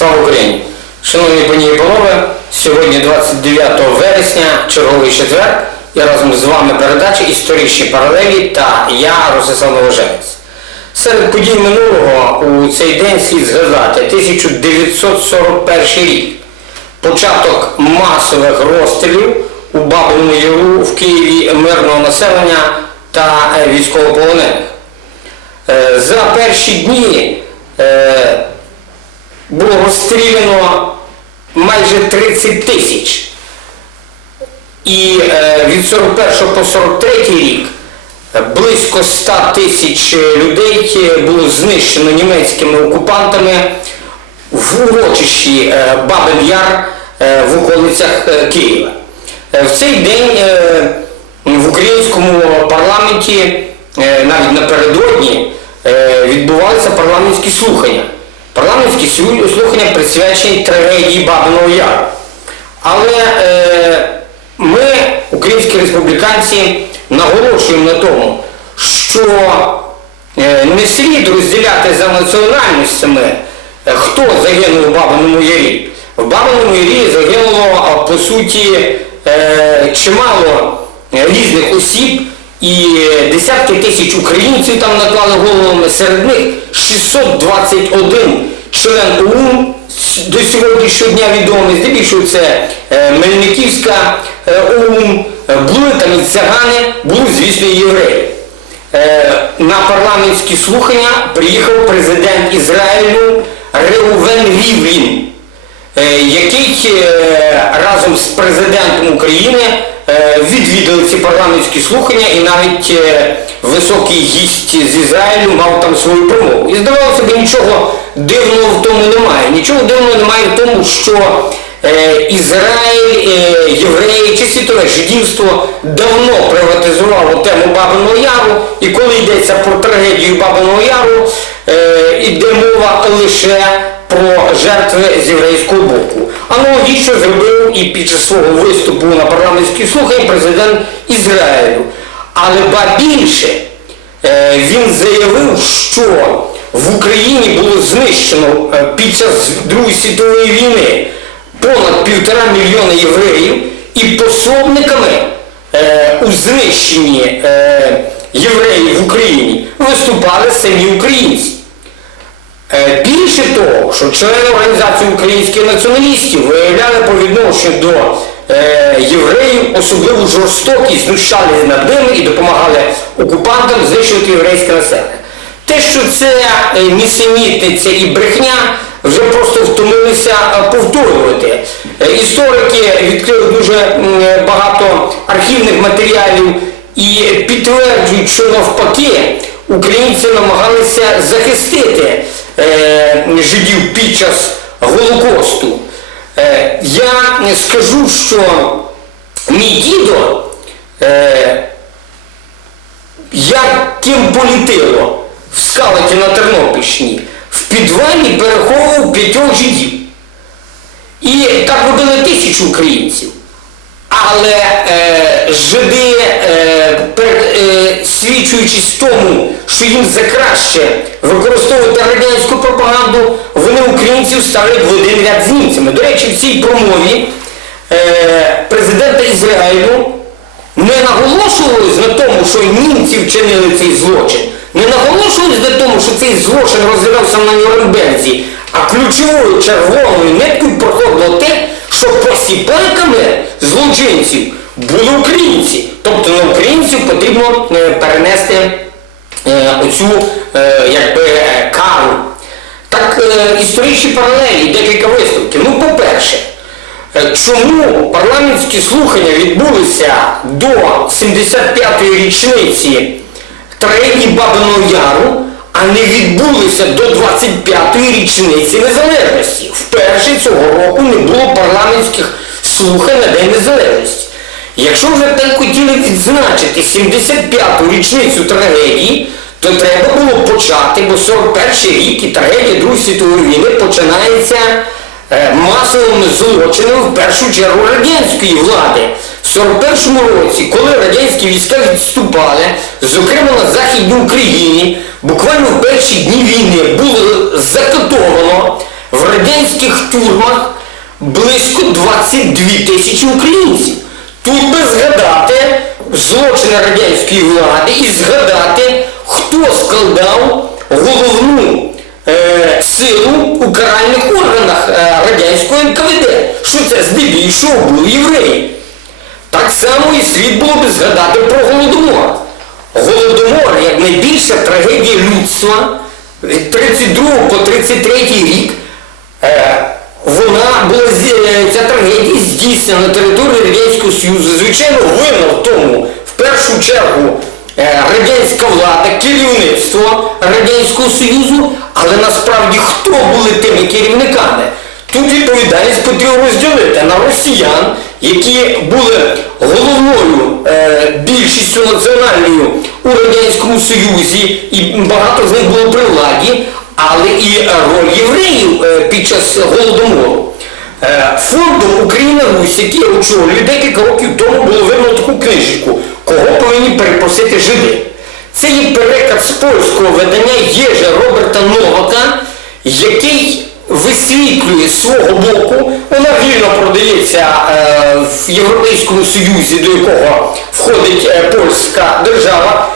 Слава Україні! Шановні пані і панове, сьогодні 29 вересня, черговий четвер, і разом з вами передача Історичні паралелі та я, Ростислав Новоженець. Серед подій минулого у цей день слід згадати 1941 рік. Початок масових розстрілів у Бабиному Яру в Києві мирного населення та е, військовополонених. Е, За перші дні е, було розстріляно майже 30 тисяч. І е, від 41 по 43 рік близько 100 тисяч людей е, було знищено німецькими окупантами в урочищі е, Бабин Яр в околицях Києва. В цей день в українському парламенті навіть напередодні відбувалися парламентські слухання. Парламентські слу- слухання присвячені трагедії Бабиного Яру. Але е, ми, українські республіканці, наголошуємо на тому, що е, не слід розділяти за національностями, е, хто загинув у Бабиному Ярі. В Бабиному Ярі загинуло, по суті, е, чимало е, різних осіб, і десятки тисяч українців там наклали головами, серед них 621 член ОУН до сьогоднішнього дня відомий, здебільшого це е, Мельниківська е, ОУН, е, були там і цигани, були, звісно, і євреї. На парламентські слухання приїхав президент Ізраїлю Реувен Рівлін, який разом з президентом України відвідали ці парламентські слухання і навіть е, високий гість з Ізраїлю мав там свою промову. І здавалося б, нічого дивного в тому немає. Нічого дивного немає в тому, що е, Ізраїль, е, євреї чи світове жидівство давно приватизувало тему Бабиного Яру, і коли йдеться про трагедію Бабиного Яру, е, йде мова лише про жертви з єврейського боку. Аналогічно зробив і під час свого виступу на парламентських слухань президент Ізраїлю. Але ба більше, е, він заявив, що в Україні було знищено е, під час Другої світової війни понад півтора мільйона євреїв і пособниками е, у знищенні євреїв в Україні виступали самі українці. Е, Більше того, що члени Організації українських націоналістів виявляли по відношенню до е, євреїв особливу жорстокість, знущалися над ними і допомагали окупантам знищувати єврейське населення. Те, що це е, нісенітниця і брехня, вже просто втомилися повторювати. Історики відкрили дуже багато архівних матеріалів і підтверджують, що навпаки українці намагалися захистити жидів під час Голокосту. Е, я скажу, що мій дідо, е, як ким політило в скалаті на Тернопільщині, в підвалі переховував п'ятьох жидів. І так робили тисячі українців. Але е, жиди, е, пер- е, свідчуючись тому, що їм за краще використовувати українців в один ряд з німцями. До речі, в цій промові е, президента Ізраїлю не наголошувалось на тому, що німці вчинили цей злочин. Не наголошувалось на тому, що цей злочин розглядався на Нюрнберзі, а ключовою червоною ниткою проходило те, що посіпаками злочинців були українці. Тобто на українців потрібно е, перенести е, оцю якби, кару. Так, е, історичні паралелі, декілька висновків. Ну, по-перше, Е, Чому парламентські слухання відбулися до 75-ї річниці трагедії Бабиного Яру, а не відбулися до 25-ї річниці незалежності? Вперше цього року не було парламентських слухань на День Незалежності. Якщо вже так хотіли відзначити 75-ту річницю трагедії, то треба було почати, бо 41 рік і трагедія Другої світової війни починається е, масовими злочинами в першу чергу радянської влади. В 41-му році, коли радянські війська відступали, зокрема на Західній Україні, буквально в перші дні війни було закатовано в радянських тюрмах близько 22 тисячі українців. Тут би згадати злочини радянської влади і згадати, хто складав головну е, силу у каральних органах е, радянського НКВД. Що це здебільшого були євреї. Так само і слід було би згадати про Голодомор. Голодомор як найбільша трагедія людства від 32 по 33 рік. е, Вона була е, ця трагедія здійснена на території Радянського Союзу. Звичайно, винна в тому, в першу чергу, радянська влада, керівництво Радянського Союзу, але насправді хто були тими керівниками? Тут відповідальність потрібно розділити на росіян, які були головною е, більшістю національною у Радянському Союзі, і багато з них було при владі, але і е, роль євреїв е, під час голодомору. Е, Фондом Україна Русь, який я очолюю, декілька років тому було видно таку книжечку, кого повинні перепросити жиди. Це є переклад з польського видання Єжа Роберта Новака, який висвітлює свого боку, вона вільно продається е, в Європейському Союзі, до якого входить е, польська держава.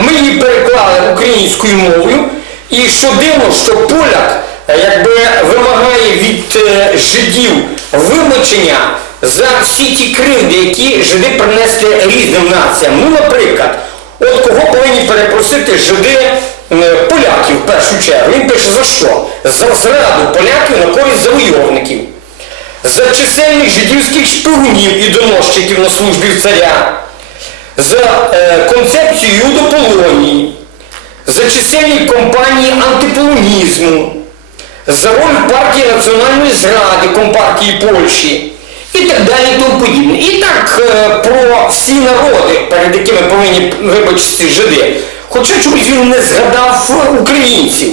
Ми її переклали українською мовою. І що дивно, що поляк якби вимагає від е, жидів вибачення за всі ті кривди, які жиди принесли різним націям. Ну, наприклад, от кого повинні перепросити жиди е, поляків в першу чергу. Він пише за що? За зраду поляків на користь завойовників, за чисельних жидівських шпигунів і доносчиків на службі в царя, за е, концепцію юдополонії, за чисельні компанії антиполонізму, за роль партії національної зради Компартії Польщі і так далі і тому подібне. І так е, про всі народи, перед якими повинні вибачити жиди. Хоча чомусь він не згадав українців.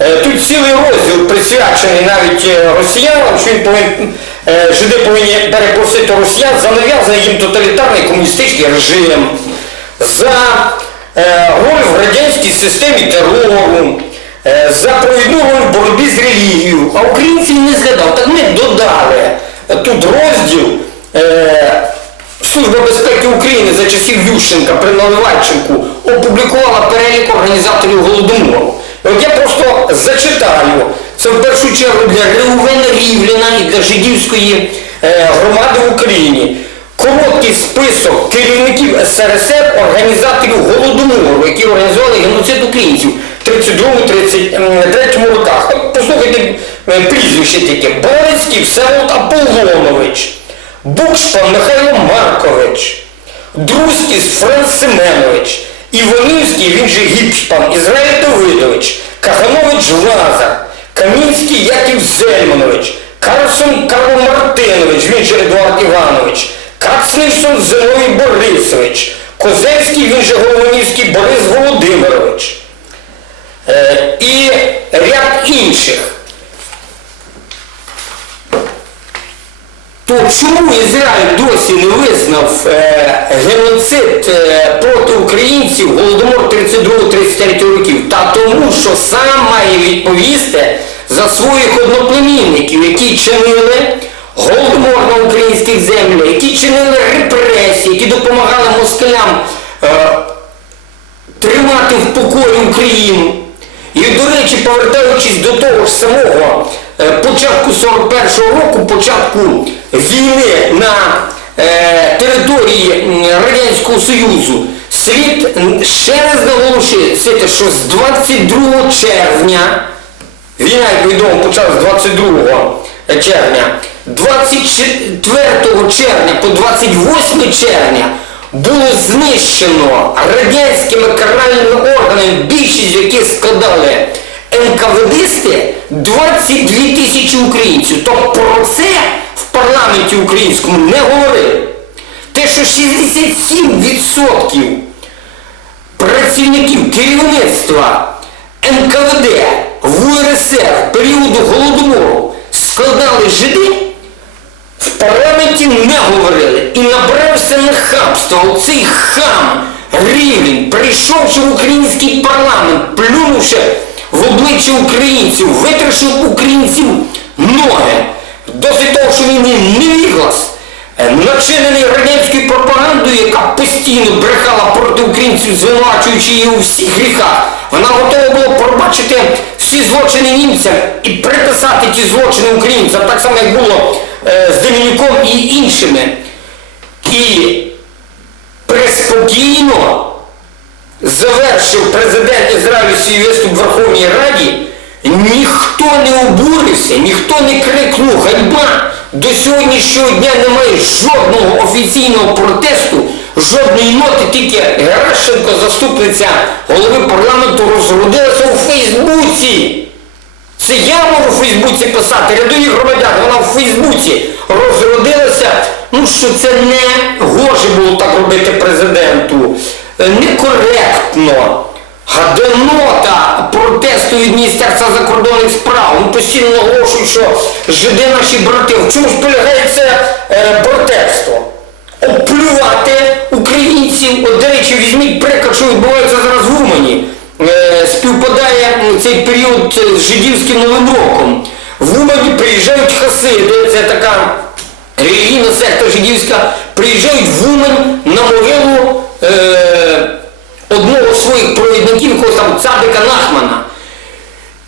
Е, Тут цілий розділ присвячений навіть е, росіянам, що він повинен, жиди повинні перепросити росіян за нав'язаний їм тоталітарний комуністичний режим, за роль в радянській системі терору, за провідну в боротьбі з релігією. А українців не згадав. Так ми додали е, тут розділ е, Служба безпеки України за часів Ющенка при Наливайченку опублікувала перелік організаторів Голодомору. От я просто зачитаю, це в першу чергу для Реувена Рівліна і для жидівської е, громади в Україні. Короткий список керівників СРСР, організаторів Голодомору, які організували геноцид українців 32-33 роках. От послухайте е, прізвище таке. Борецький Всеволод Аполлонович. Букшпан Михайло Маркович, Друзький Франц Семенович, Іванівський, він же Гіпшпан, Ізраїль Давидович, Каханович Лазар, Камінський Яків Зельманович, Карлсон Карл Мартинович, він же Едуард Іванович, Кацнельсон Зиновій Борисович, Козельський, він же Голованівський Борис Володимирович. Е, і ряд інших. То чому Ізраїль досі не визнав е, геноцид е, проти українців Голодомор 32-33 років? Та тому, що сам має відповісти за своїх одноплемінників, які чинили голодомор на українських землях, які чинили репресії, які допомагали москалям тримати в покої Україну. І, до речі, повертаючись до того ж самого е, початку 41-го року, початку війни на е, території Радянського Союзу, слід ще раз наголосити, що з 22 червня, війна, як відомо, почалась 22 червня, 24 червня по 28 червня було знищено радянськими каральними органами, більшість яких складали НКВДсти, 22 тисячі українців. То про це в парламенті українському не говорили. Те, що 67% працівників керівництва НКВД в УРСР періоду Голодомору складали жиди, парламенті не говорили і набрався на хамство. Оцей хам Рівлін, прийшовши в український парламент, плюнувши в обличчя українців, витрашив українців ноги. Досить того, що він є невіглас, е, начинений радянською пропагандою, яка постійно брехала проти українців, звинувачуючи її у всіх гріхах. Вона готова була пробачити всі злочини німцям і приписати ті злочини українцям, так само як було з Демінюком і іншими. І преспокійно завершив президент Ізраїлю свій виступ в Верховній Раді, ніхто не обурився, ніхто не крикнув ганьба. До сьогоднішнього дня немає жодного офіційного протесту, жодної ноти, тільки Геращенко, заступниця голови парламенту, розродилася у Фейсбуці. Це я можу в Фейсбуці писати, рядові громадяни, вона в Фейсбуці розродилася, ну що це не гоже було так робити президенту, е, некоректно. Гаденота протесту від Міністерства закордонних справ. Вони постійно наголошують, що жиди наші брати. В чому ж полягає це е, братерство? Оплювати українців. От, до речі, візьміть приклад, що відбувається зараз в Умані. Е, співпадає м, цей період е, з жидівським Новим роком. В Умані приїжджають хасиди, це така релігійна секта жидівська, приїжджають в Умань на могилу е, одного з своїх провідників, якогось там цадика Нахмана.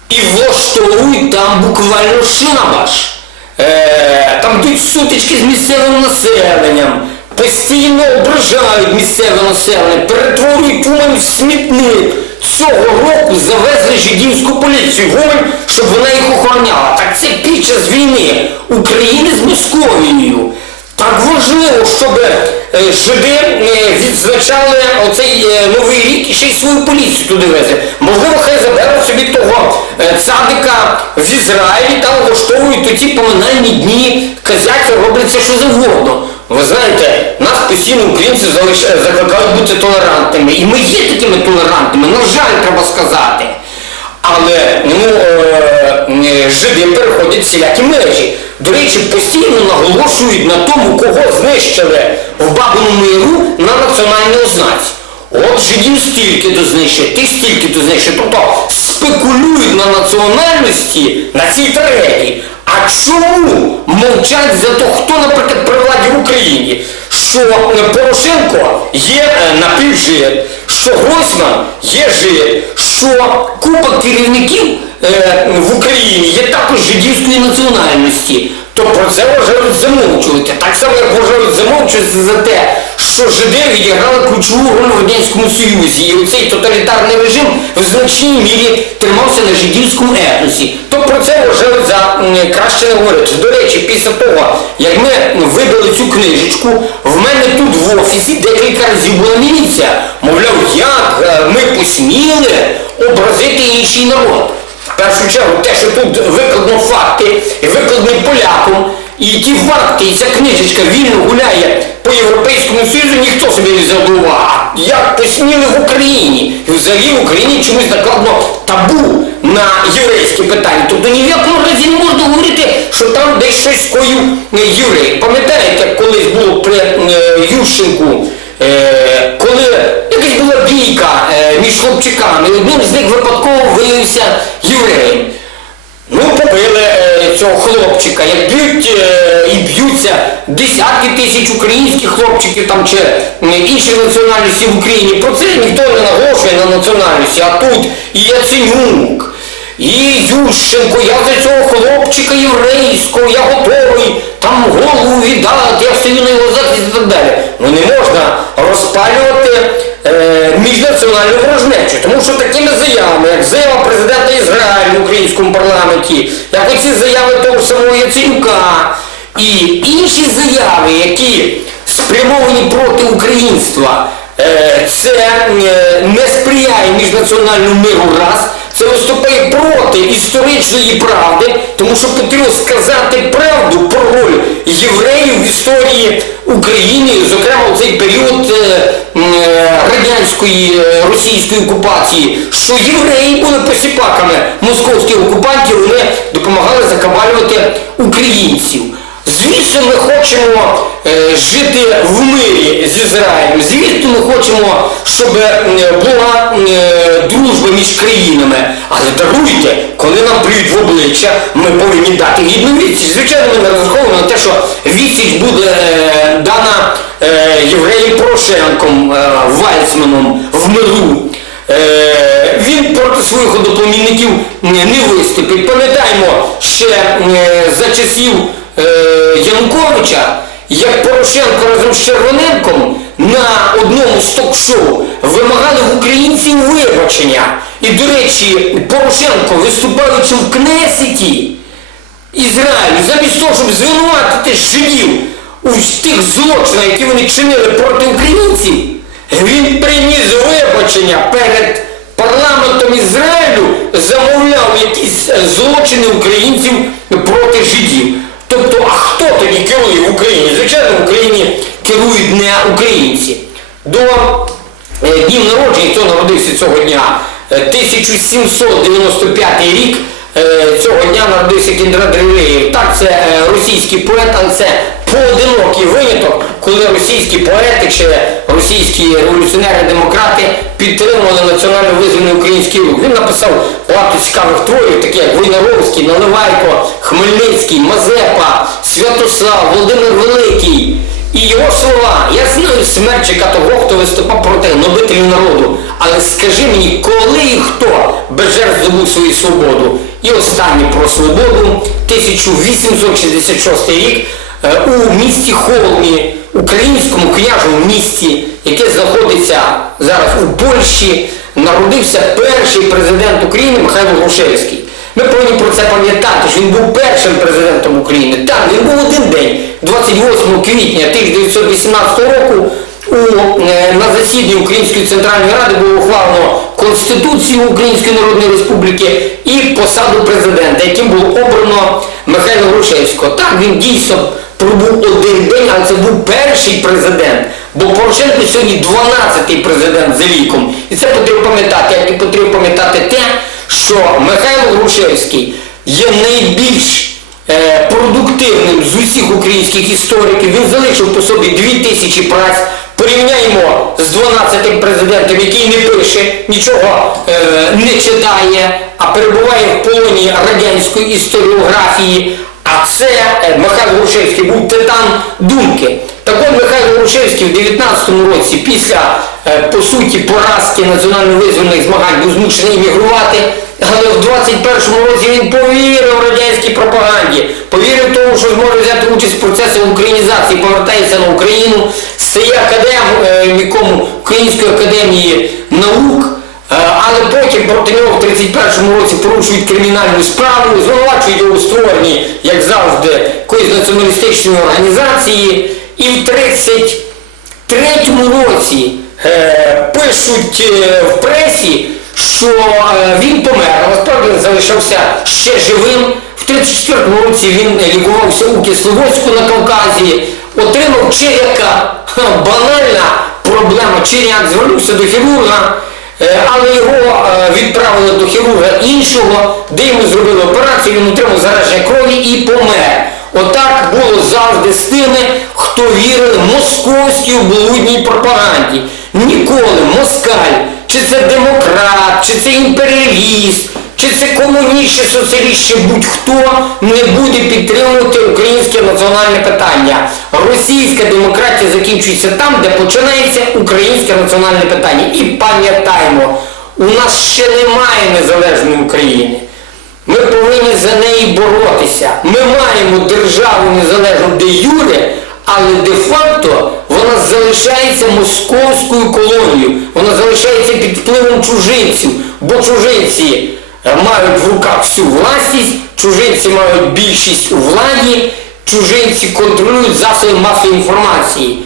І влаштовують там буквально шабаш. Е, там йдуть сутички з місцевим населенням, постійно ображають місцеве населення, перетворюють Умань в смітник. Цього року завезли жидівську поліцію Умань, щоб вона їх охороняла. Так це під час війни України з Московією. Так важливо, щоб е, жиди е, відзначали оцей е, новий рік і ще й свою поліцію туди везли. Можливо, хай заберуть собі того цадика в Ізраїлі, там влаштовують оті поминальні дні, казяться, робляться що завгодно. Ви знаєте, нас постійно українці закликають бути толерантними. І ми є такими толерантними, на жаль, треба сказати. Але ну, е, жиди переходять всілякі межі. До речі, постійно наголошують на тому, кого знищили в Бабиному Миру на національній ознаці. От жидів стільки то знищили, тих стільки то знищили. Тобто спекулюють на національності на цій трагедії. А чому мовчать за то, хто, наприклад, при владі в Україні? Що е, Порошенко є е, напівжид, що Гройсман є жид, що купа керівників е, в Україні є також жидівської національності, то про це вважають замовчувати. Так само, як вважають замовчувати за те, що жиди відіграли ключову роль в Радянському Союзі. І оцей тоталітарний режим в значній мірі тримався на жидівському етносі. То про це вважають за краще не говорити. До речі, після того, як ми видали цю книжечку, в мене тут в офісі декілька разів була міліція. Мовляв, як е, ми посміли образити інший народ. В першу чергу, те, що тут викладно факти, і викладно поляком, і ті факти, і ця книжечка вільно гуляє по Європейському Союзу, ніхто собі не забував. Як посміли в Україні? І взагалі в Україні чомусь накладно табу на єврейські питання. Тобто ні в якому разі не можна говорити, що там десь щось скоїв е, єврей. Пам'ятаєте, колись було при е, Ющенку, е, коли якась була бійка е, між хлопчиками, і одним з них випадково виявився євреєм. Ну, побили е, цього хлопчика, як б'ють е, і б'ються десятки тисяч українських хлопчиків там чи інших національностей в Україні. Про це ніхто не наголошує на національності, а тут і Яценюк, і Ющенко, я за цього хлопчика єврейського, я готовий там голову віддати, я стою на його захист і так далі. Ну не можна розпалювати міжнаціональну ворожнечу, тому що такими заявами, як заява президента Ізраїлю в українському парламенті, як оці заяви того самого Яценюка і інші заяви, які спрямовані проти українства, е, це е, не сприяє міжнаціональному миру раз. Це виступає проти історичної правди, тому що потрібно сказати правду про роль євреїв в історії України, зокрема у цей період е, е, радянської е, російської окупації, що євреї були посіпаками московських окупантів, вони допомагали закабалювати українців. Звісно, ми хочемо е, жити в мирі з Ізраїлем. Звісно, ми хочемо, щоб е, була е, дружба між країнами. Але даруйте, коли нам плюють в обличчя, ми повинні дати гідну відсіч. Звичайно, ми не розраховуємо на те, що відсіч буде дана Євгеєм Порошенком, Вальцманом в миру. Він проти своїх одноплемінників не виступить. Пам'ятаємо ще за часів е, Януковича, як Порошенко разом з Червоненком на одному з ток-шоу вимагали в українців вибачення. І, до речі, Порошенко, виступаючи в Кнесеті Ізраїлю, замість того, щоб звинуватити жидів у тих злочинах, які вони чинили проти українців, він приніс вибачення перед парламентом Ізраїлю, замовляв якісь е, злочини українців проти жидів. Тобто, а хто тоді керує в Україні? Звичайно, в Україні керують не українці. До е, днів народження, хто народився цього дня, е, 1795 рік, е, цього дня народився Кіндра Дрилеєв. Так, це е, російський поет, але це поодинокий виняток, коли російські поети чи російські революціонери-демократи підтримували національно визвольний український рух. Він написав багато цікавих творів, такі як Войнаровський, Наливайко, Хмельницький, Мазепа, Святослав, Володимир Великий. І його слова, я знаю смерчика того, хто виступав проти гнобителів народу. Але скажи мені, коли і хто без жертв здобув свою свободу? І останнє про свободу, 1866 рік, у місті Холмі, українському княжому місті, яке знаходиться зараз у Польщі, народився перший президент України Михайло Грушевський. Ми повинні про це пам'ятати, що він був першим президентом України. Так, він був один день, 28 квітня 1918 року, у, е, на засіданні Української Центральної Ради було ухвалено Конституцію Української Народної Республіки і посаду президента, яким було обрано Михайла Грушевського. Так, він дійсно пробув один день, але це був перший президент. Бо Порошенко сьогодні 12-й президент за віком. І це потрібно пам'ятати, як і потрібно пам'ятати те, що Михайло Грушевський є найбільш е, продуктивним з усіх українських істориків. Він залишив по собі 2000 праць. Порівняємо з 12-м президентом, який не пише, нічого е, не читає, а перебуває в полоні радянської історіографії. А це е, Михайло Грушевський був титан думки. Так от Михайло Грушевський в 19-му році після, е, по суті, поразки національно-визвольних змагань був змушений іммігрувати, але в 21-му році він повірив радянській пропаганді, повірив тому, що зможе взяти участь в процесі українізації, повертається на Україну, стає академіком Української академії наук. Але потім проти нього в 31-му році порушують кримінальну справу, звинувачують його у створенні, як завжди, якоїсь націоналістичної організації. І в 33-му році е, пишуть е, в пресі, що е, він помер, насправді залишався ще живим. В 34-му році він лікувався у Кисловодську на Кавказі, отримав черяка. Ха, Банальна проблема. Черяк звернувся до хірурга. Е, Але його е, відправили до хірурга іншого, де йому зробили операцію, він отримав зараження крові і помер. Отак було завжди з тими, хто вірив московській облудній пропаганді. Ніколи москаль, чи це демократ, чи це імперіаліст, чи це комуніст, чи будь-хто не буде підтримувати українське національне питання. Російська демократія закінчується там, де починається українське національне питання. І пам'ятаємо, у нас ще немає незалежної України. Ми повинні за неї боротися. Ми маємо державу незалежну де юре, але де-факто вона залишається московською колонією. Вона залишається під впливом чужинців, бо чужинці мають в руках всю власність, чужинці мають більшість у владі, чужинці контролюють засоби масової інформації.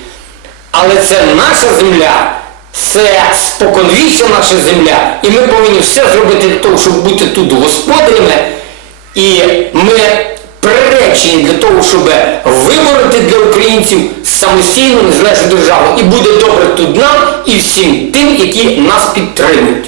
Але це наша земля, це споконвічна наша земля, і ми повинні все зробити для того, щоб бути тут господарями. І ми приречені для того, щоб вибороти для українців самостійну незалежну державу. І буде добре тут нам і всім тим, які нас підтримують.